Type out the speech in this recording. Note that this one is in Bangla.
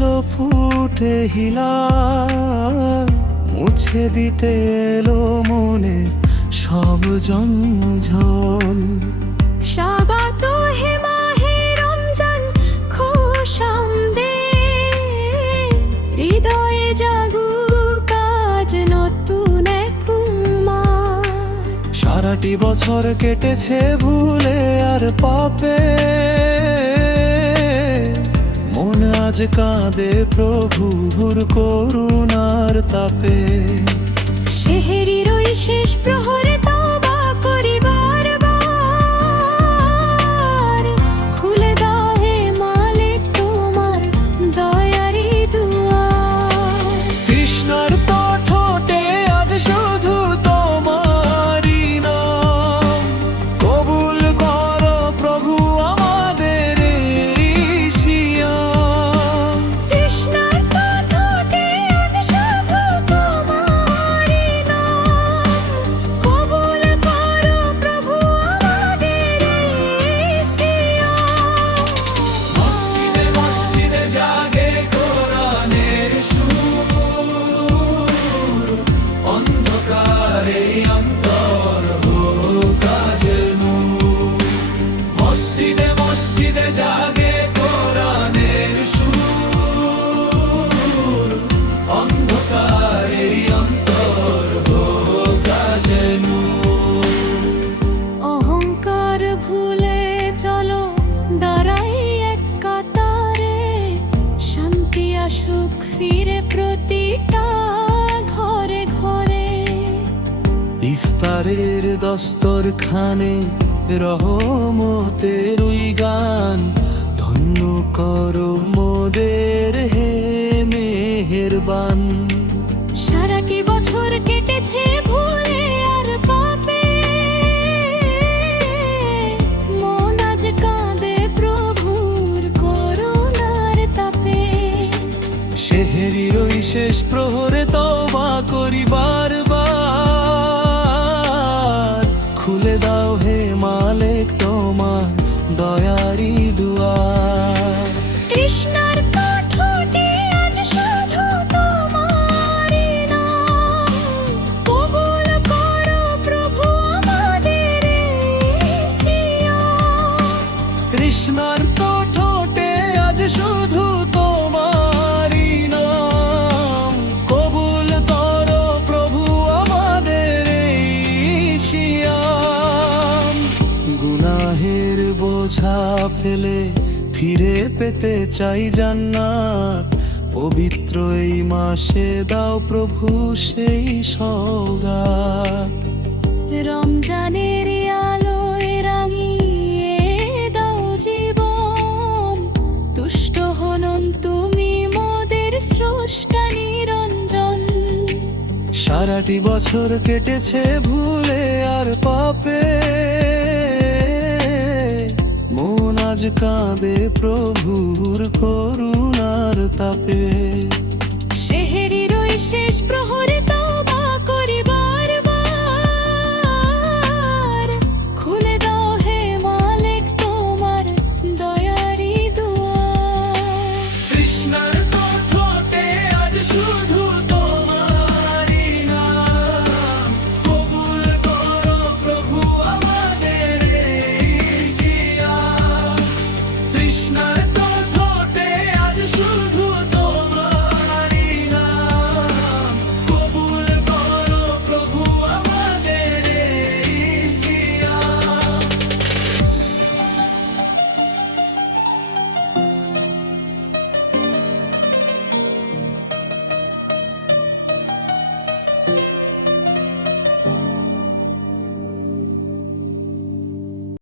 আসলো ফুটে হিলাল, মুছে দিতে এলো মনে সব জঞ্জল। শাবাত হে মাহে রমজান, খুশামদিদ, হৃদয়ে জাগুক আজ নতুন এক উম্মাহ। সারাটি বছর কেটেছে ভুলে আর পাপে, মন আজ কাঁদে প্রভুর করুণার তাপে। সেহরির ওই শেষ প্রহরে তওবা করি বারবার, খুলে দাও হে মালিক তোমার দয়ারি দুয়ার। তৃষ্ণার তো ঠোঁটে আজ শুধু তোমারই নাম, কবুল করো প্রভু আমাদের এই সিয়াম। তৃষ্ণার তো ঠোঁটে আজ শুধু তোমারই নাম, কবুল করো প্রভু আমাদের এই সিয়াম। মসজিদে মসজিদে জাগে কোরআনের সুর, অন্ধকারে অন্তর হোক আজ নূর। মসজিদে মসজিদে জাগে কোরআনের সুর, অন্ধকারে অন্তর হোক আজ নূর। অহংকার ভুলে চলো দাঁড়াই এক কাতারে, শান্তি আসুক ফিরে প্রতিটা ঘরে ঘরে। ইফতারের দস্তরখানে রহমতের ওই গান, ধন্য করো মোদের হে মেহেরবান। সারাটি বছর কেটেছে ভুলে আর পাপে, মন আজ কাঁদে প্রভুর করুণার তাপে। সেহরির ওই শেষ প্রহরে তওবা করি বারবার, খুলে দাও হে মালিক তোমার দয়ারি দুয়ার। তৃষ্ণার তো ঠোঁটে আজ শুধু তোমারই নাম, কবুল করো প্রভু আমাদের এই সিয়াম। তৃষ্ণার তো ঠোঁটে আজ শুধু তোমারই নাম, কবুল করো প্রভু আমাদের এই সিয়াম। গুনাহের বোঝা ফেলে ফিরে পেতে চাই জান্নাত, পবিত্র এই মাসে দাও প্রভু সেই সওগাত। রমজানের আলোয় রাঙিয়ে দাও জীবন, তুষ্ট হনন তুমি মোদের স্রষ্টা নিরঞ্জন। সারাটি বছর কেটেছে ভুলে আর পাপে, মন আজ কাঁদে প্রভুর করুণার তাপে। সেহরির ওই শেষ প্রহরে